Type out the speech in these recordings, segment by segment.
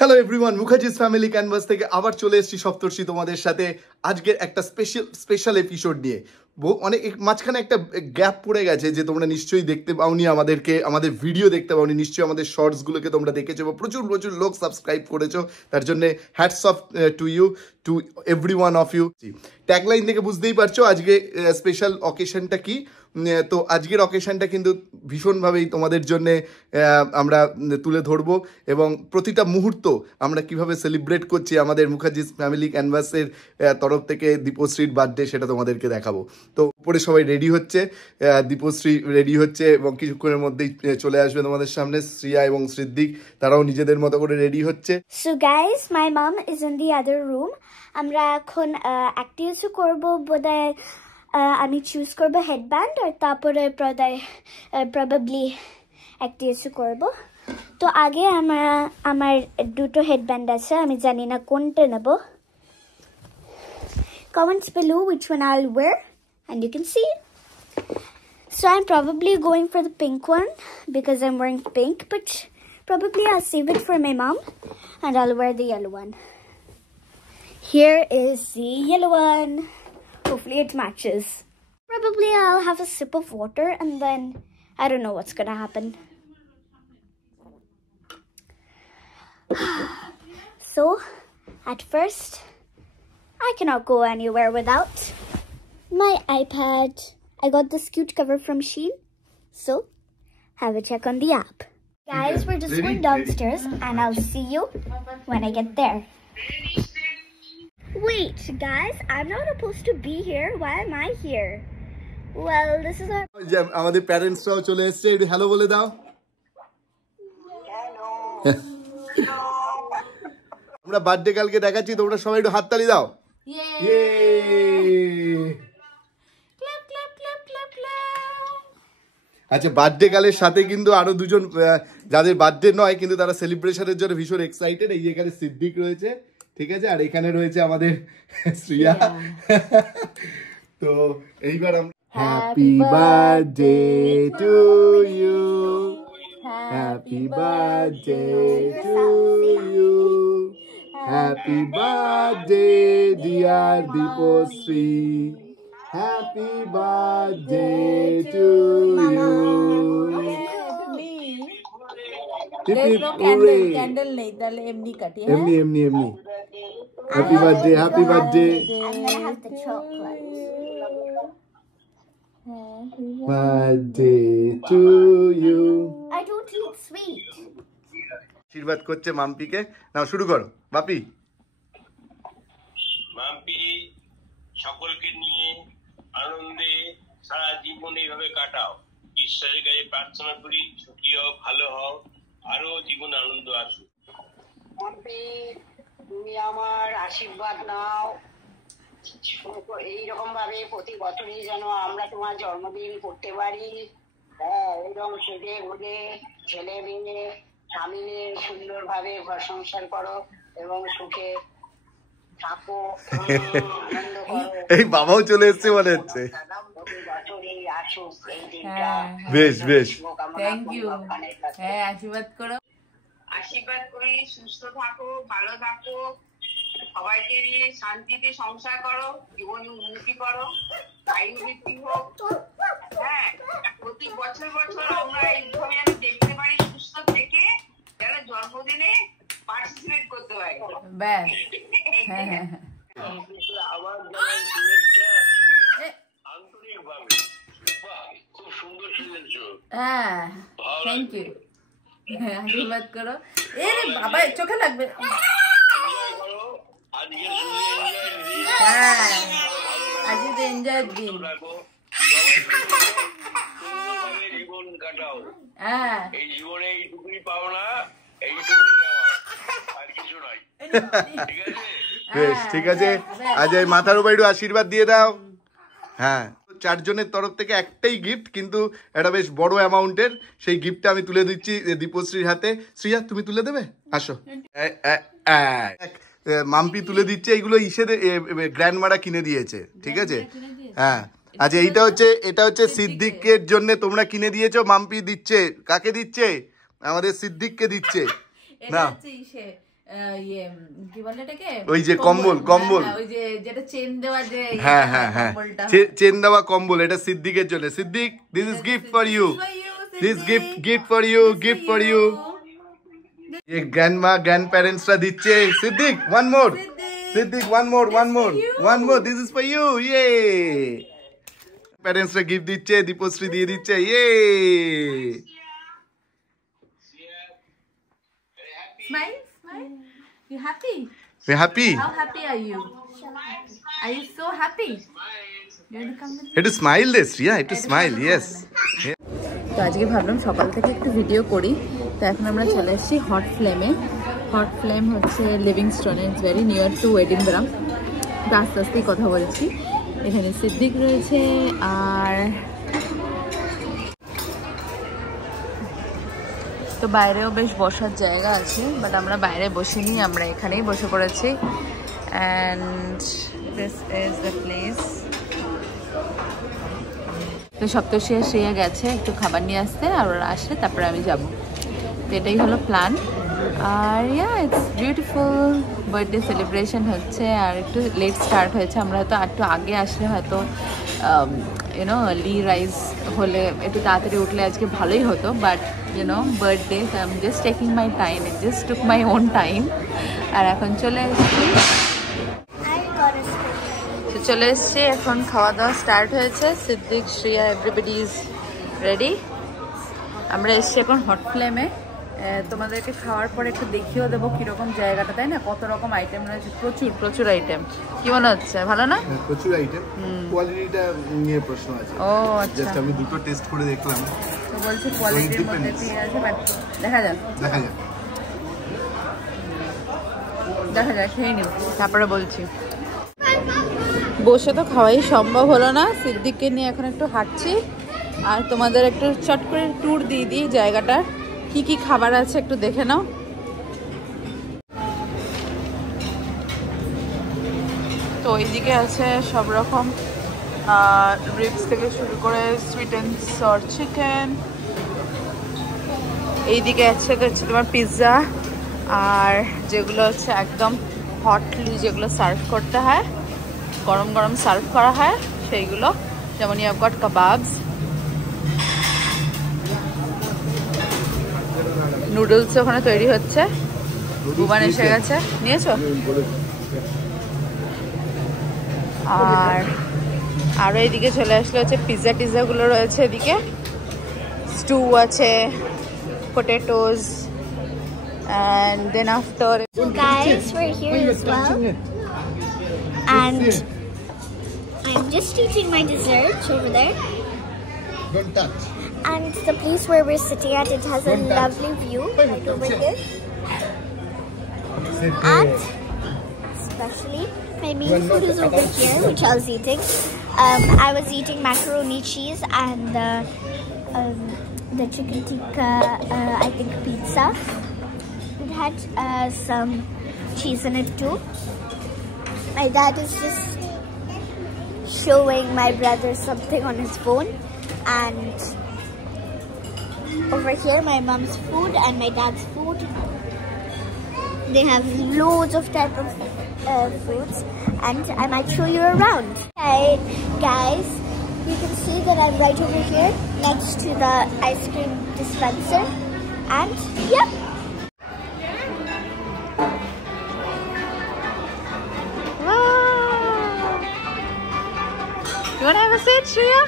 Hello everyone, Mukherjees family canvas থেকে আবার চলে এসেছি সপ্তর্ষি তোমাদের সাথে আজকের একটা স্পেশাল এপিসোড নিয়ে। অনেক মাঝখানে একটা গ্যাপ পড়ে গেছে যে তোমরা নিশ্চয়ই দেখতে পাওনি আমাদের ভিডিও দেখতে পাওনি, নিশ্চয়ই আমাদের শর্টসগুলোকে তোমরা দেখেছো বা প্রচুর লোক সাবস্ক্রাইব করেছো, তার জন্য hats off to you, to every one of you. Tagline থেকে বুঝতেই পারছো আজকে স্পেশাল অকেশনটা কি। তো আজকের অকেশনটা কিন্তু ভীষণভাবেই তোমাদের জন্যে আমরা তুলে ধরবো এবং প্রতিটা মুহূর্ত আমরা কিভাবে সেলিব্রেট করছি আমাদের মুখার্জিস ফ্যামিলি ক্যানভাসের তরফ থেকে দীপশ্রীর বার্থডে, সেটা তোমাদেরকে দেখাবো। তো উপরে সবাই রেডি হচ্ছে, দীপশ্রী রেডি হচ্ছে এবং কিছুক্ষণের মধ্যেই চলে আসবে তোমাদের সামনে শ্রিয়া এবং সিদ্দিক, তারাও নিজেদের মতো করে রেডি হচ্ছে। So guys, my mom is in the other room. আমরা এখন একটা কিছু করব, বোধহয় আমি চুজ করব হেডব্যান্ড আর তারপরে প্রবাবলি একটা কিছু করব। তো আগে আমার দুটো হেডব্যান্ড আছে, আমি জানি না কোনটা নেব। Comments below which one I'll wear and you can see. So I'm probably going for the pink one because I'm wearing pink, but probably I'll save it for my mom and I'll wear the yellow one. Here is the yellow one. Hopefully it matches. Probably I'll have a sip of water and then I don't know what's gonna happen. So at first I cannot go anywhere without my iPad. I got this cute cover from Shein, so have a check on the app. Guys, we're just going downstairs and I'll see you when I get there. Wait, guys, I'm not supposed to be here. Why am I here? Well, this is our... আমাদের প্যারেন্টসরাও চলে এসেছে, একটু hello বলে দাও। আমরা birthday কালকে দেখাচ্ছি, তোমরা সবাই একটু হাততালি দাও। আচ্ছা, বার্থডে কালের সাথে কিন্তু আরো দুজন যাদের বার্থডে নয় কিন্তু তারা সেলিব্রেশনের জন্য ভীষণ এক্সাইটেড। এই এখানে সিদ্দিক রয়েছে, ঠিক আছে, আর এখানে রয়েছে আমাদের শ্রিয়া। তো এইবার আমরা happy birthday to you, happy birthday to you, happy birthday dear Dipshree, happy birthday to you. Candle নেই, তাহলে এমনি কাটি। এমনি happy birthday, happy birthday. I'm gonna have the chocolate. Birthday to you. I don't eat sweet. আশীর্বাদ করছে মাম্পিকে। নাও শুরু করো বাপি। মাম্পি সকলকে নিয়ে আনন্দে সারা জীবন এইভাবে কাটাও। ঈশ্বরের কাছে প্রার্থনা করি সুখী হও, ভালো হও, আরো জীবন আনন্দ আসুক। মাম্পি, তুমি আমার আশীর্বাদ নাও, এইরকম ভাবে প্রতি বছরই যেন আমরা তোমার জন্মদিন করতে পারি। হ্যাঁ, এরকম সেজে গুজে ছেলে মেয়ে স্বামী নিয়ে সুন্দর ভাবে ঘর সংসার করো এবং সুখে থাকো, আনন্দ করো। এই বাবাও চলে এসছে মনে হচ্ছে। প্রতি বছরই আসুক এই দিনটা। বেশ থ্যাংক ইউ। হ্যাঁ, আশীর্বাদ করো। আশীর্বাদ করি সুস্থ থাকো, ভালো থাকো, সবাইকে নিয়ে শান্তিতে সংসার করো, জীবনে উন্নতি করো, আয়ু বৃদ্ধি হোক। হ্যাঁ, প্রতি বছর আমরা এইভাবে আমি দেখতে পারি সুস্থ থেকে যেন জন্মদিনে পার্টিসিপেট করতে পারি। ব্যাস, আমার জানাই শুভেচ্ছা আন্তরিকভাবে। খুব সুন্দর খেলেছ। হ্যাঁ, থ্যাংক ইউ। আশীর্বাদ করো। এরে বাবা, চোখে লাগবে। হ্যাঁ, আজকে এনজয় দিন। জীবন কাটাও। হ্যাঁ, এই জীবনে এইটুকুই পাও না, এইটুকুই নেওয়া, আর কিছু নাই। ঠিক আছে? বেশ, ঠিক আছে। আজ এই মাথার উপর একটু আশীর্বাদ দিয়ে দাও। হ্যাঁ, চারজনের তরফ থেকে একটাই গিফট, কিন্তু এটা বেশ বড় অ্যামাউন্টের। সেই গিফটটা আমি তুলে দিচ্ছি দীপশ্রীর হাতে। শ্রিয়া, তুমি তুলে দেবে? আসো। মাম্পি তুলে দিচ্ছে। এইগুলো গ্র্যান্ডমারা কিনে দিয়েছে, ঠিক আছে। হ্যাঁ, আচ্ছা, এটা হচ্ছে সিদ্দিকের জন্য তোমরা কিনে দিয়েছো। মাম্পি দিচ্ছে, কাকে দিচ্ছে? আমাদের সিদ্দিককে দিচ্ছে। না, ইয়ে কি বলে এটাকে, ওই যে কম্বল, কম্বল। ওই যে যেটা চেন দেওয়া যে হ্যাঁ হ্যাঁ হ্যাঁ, চেন দেওয়া কম্বল, এটা সিদ্দিকের জন্য। Siddiq, this is gift for you, this gift for you, gift for you. ये ग्रैंडमा ग्रैंड पेरेंट्स रा দিচ্ছে। Siddiq, one more, Siddiq, one more, this is for you, ये पेरेंट्स রা গিফট দিচ্ছে, দীপশ্রী দিয়ে দিচ্ছে, ये Smile, smile. You happy? we happy, How happy are you? Are you so happy? You want to come with me? it is smile this, yeah, it is smile, yes. তো আজকে ভাবলাম সকাল থেকে একটু ভিডিও করি, তো এখন আমরা চলে এসেছি হট ফ্লেমে। হট ফ্লেম হচ্ছে লিভিংস্টোনে, it's very near to Edinburgh. তো আস্তে আস্তেই কথা বলছি। এখানে সিদ্দিক রয়েছে, আর তো বাইরেও বেশ বসার জায়গা আছে, বাট আমরা বাইরে বসিনি, আমরা এখানেই বসে পড়েছি। And this is the place. তো সপ্তর্ষি আর শ্রেয়া গেছে একটু খাবার নিয়ে আসতে, আর ওরা আসলে তারপরে আমি যাব। তো এটাই হলো প্ল্যান। আর yeah, it's beautiful. Birthday celebration হচ্ছে, আর একটু লেট স্টার্ট হয়েছে। আমরা হয়তো একটু আগে আসলে হয়তো ইউনো আর্লি রাইজ হলে একটু তাড়াতাড়ি উঠলে আজকে ভালোই হতো, but you know birthday, I am just taking my time, it just took my own time. আর এখন চলে এসেছি, চলে এসছি, এখন খাওয়া দাওয়া স্টার্ট হয়েছে। Siddique, Shreya, everybody is ready. আমরা এসছি এখন হট ফ্লেমে। তোমাদেরকে খাওয়ার পরে একটু দেখিয়েও দেবো কীরকম জায়গাটা, তাই না? কত রকম আইটেম রয়েছে, প্রচুর প্রচুর আইটেম। কি মনে হচ্ছে, ভালো না? প্রচুর আইটেম, কোয়ালিটিটা নিয়ে প্রশ্ন আছে। ও আচ্ছা, জাস্ট আমি দুটো টেস্ট করে দেখলাম, তো বলছি কোয়ালিটির মধ্যে ঠিক আছে, বাট দেখা যাক, দেখা যাক, খেয়ে নিও, তারপরে বলছি। বসে তো খাওয়াই সম্ভব হলো না, সিদ্দিককে নিয়ে এখন একটু হাঁটছি। আর তোমাদের একটু চট করে ট্যুর দিয়ে দিই জায়গাটা, কি কি খাবার আছে একটু দেখে নাও। তো এইদিকে আছে সব রকম রিবস থেকে শুরু করে সুইট অ্যান্ড সর চিকেন। এইদিকে আছে তোমার পিৎজা, আর যেগুলো হচ্ছে একদম হটলি যেগুলো সার্ভ করতে হয়, গরম গরম সার্ভ করা হয় সেইগুলো, যেমন you have got kebabs, noodles ওখানে তৈরি হচ্ছে, বুবান এসে গেছে, নিয়েছো? আর আরও এইদিকে চলে আসলে হচ্ছে পিৎজা টিজ্জাগুলো রয়েছে, এদিকে স্টু আছে, potatoes, and then after. So guys, we're here as well, and I'm just eating my dessert over there. Don't touch. And the place where we're sitting at, it has a lovely view right over here. And especially my main food is over here, which I was eating. I was eating macaroni cheese and the chicken tikka, I think pizza. It had some cheese in it too. My dad is just showing my brother something on his phone, and over here my mom's food and my dad's food. They have loads of type of foods, and I might show you around. Okay, guys, you can see that I'm right over here next to the ice cream dispenser, and yep. You want to have a seat, Shreya?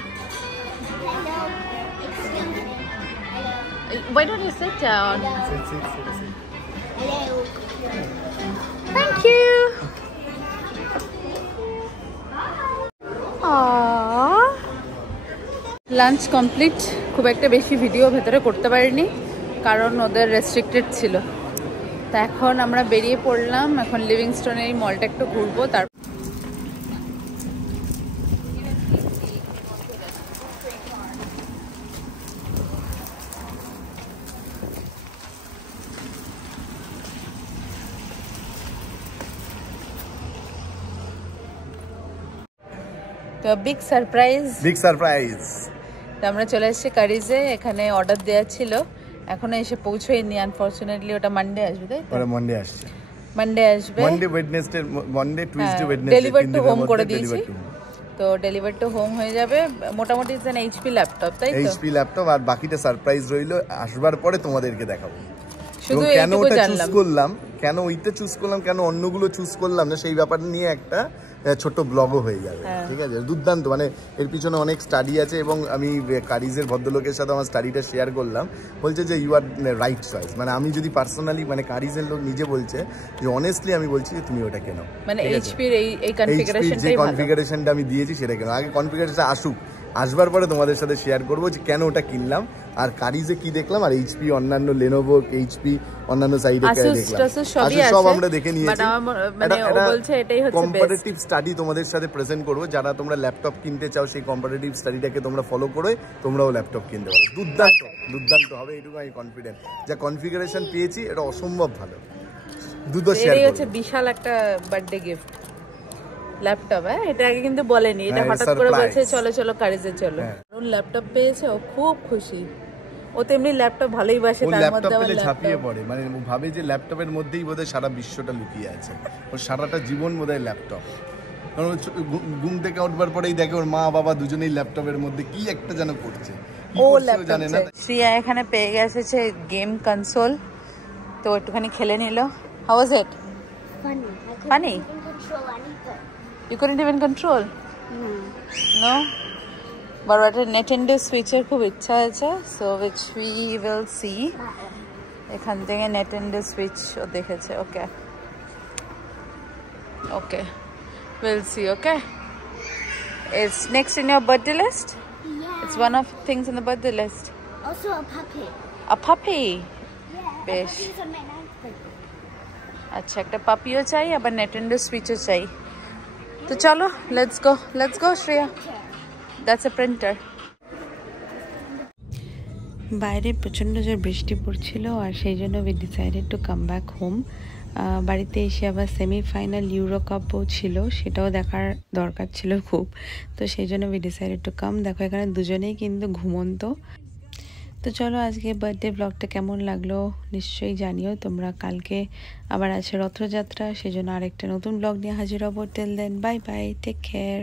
Why don't you sit down? Hello. Thank you. Lunch complete. খুব একটা বেশি video ভেতরে করতে পারিনি, কারণ ওদের restricted ছিল। তা এখন আমরা বেরিয়ে পড়লাম, এখন লিভিংস্টোনের এই মলটা একটু ঘুরবো। তার তো বিগ সারপ্রাইজ, বিগ সারপ্রাইজ। তো আমরা চলে এসেছি কারিজে, এখানে অর্ডার দেওয়া ছিল, এখনো এসে পৌঁছয়নি আনফরচুনেটলি। ওটা মানডে আসবে, তাই তো? ওটা মানডে আসছে। মানডে আসবে। Monday Tuesday Wednesday deliver two home করে দিয়েছি, তো ডেলিভার টু হোম হয়ে যাবে। মোটামুটি এইচপি ল্যাপটপ, তাই তো? এইচপি ল্যাপটপ, আর বাকিটা সারপ্রাইজ রইলো, আসবার পরে তোমাদেরকে দেখাবো। শুধু কেন এইটুকু ওটা চুজ জানলাম, করলাম, কেন ওইটা চুজ করলাম, কেন অন্যগুলো চুজ করলাম না, সেই ব্যাপার নিয়ে একটা ছোট ব্লগও হয়ে যাবে। ঠিক আছে, দুর্দান্ত, মানে এর পিছনে অনেক স্টাডি আছে, এবং আমি কারিজের ভদ্রলোকের সাথে আমার স্টাডিটা শেয়ার করলাম। বলছে যে ইউ আর রাইট চয়েস, মানে আমি যদি পার্সোনালি, মানে কারিজের লোক নিজে বলছে যে অনেস্টলি আমি বলছি যে তুমি ওটা কেন, মানে এইচপির এই কনফিগারেশনটাই যে ভালো। কনফিগারেশনটা আমি দিয়েছি সেটা কেন, আগে কনফিগারেশনটা আসুক, আসবার পরে তোমাদের সাথে শেয়ার করবো যে কেন ওটা কিনলাম, আর কারিজে কি দেখলাম, আর এইচপি অন্যান্য লেনোভো, এইচপি অন্যান্য সাইডে দেখলাম, সব আমরা দেখে নিয়েছি। কম্পারেটিভ স্টাডি তোমাদের সাথে প্রেজেন্ট করবো, যারা তোমরা ল্যাপটপ কিনতে চাও সেই কম্পারেটিভ স্টাডিটাকে তোমরা ফলো করে তোমরাও ল্যাপটপ কিনতে পারো। দুর্দান্ত দুর্দান্ত হবে, এইটুকু আমি কনফিডেন্ট। যা কনফিগারেশন পেয়েছি এটা অসম্ভব ভালো। দুটো শেয়ার করব, হচ্ছে বিশাল একটা বার্থডে গিফট ল্যাপটপ। এটা আগে কিন্তু বলেনি, এটা হঠাৎ করে বলছে চলো চলো কারিজে চলো। ল্যাপটপ পেয়েছে, ও খুব খুশি। ও তো এমনি ল্যাপটপ ভালোই বাসে, তার মধ্যে আবার ঝাঁপিয়ে পড়ে, মানে ভাবে যে ল্যাপটপের মধ্যেই বোধহয় সারা বিশ্বটা লুকিয়ে আছে, ওর সারাটা জীবন বোধহয় ল্যাপটপ। কারণ ঘুম থেকে উঠবার পরেই দেখে ওর মা বাবা দুজনেই ল্যাপটপের মধ্যে কি একটা যেন করছে, ও জানে না। শ্রিয়া এখানে পেয়ে গেছে গেম কনসোল, তো একটুখানি খেলে নিল। How was it? Funny? You couldn't even control? No? But একটা Nintendo Switch এর খুব ইচ্ছা আছে, so which we will see. এখান থেকে Nintendo Switch ও দেখেছে, okay. Okay. We'll see, okay? It's next in your birthday list? Yeah. It's one of the things in the birthday list. Also a puppy. A puppy? Yeah. বেশ। Puppy's on my 9th birthday. আচ্ছা, একটা পাপিও চাই, আবার Nintendo Switchও চাই। তো চলো, let's go Shreya. That's a printer. বাইরে প্রচণ্ড জোর বৃষ্টি পড়ছিল, আর সেই জন্য we decided to come back home. বাড়িতে এসে আবার সেমিফাইনাল ইউরো কাপও ছিল, সেটাও দেখার দরকার ছিল খুব, তো সেই জন্য উই ডিসাইডেড টু কাম। দেখো এখানে দুজনেই কিন্তু ঘুমন্ত। তো চলো, আজকে বার্থডে ব্লগটা কেমন লাগলো নিশ্চয়ই জানিও তোমরা। কালকে আবার আছে রথযাত্রা, সেই জন্য আরেকটা নতুন ব্লগ নিয়ে হাজির হবো। Till then, bye bye, take care.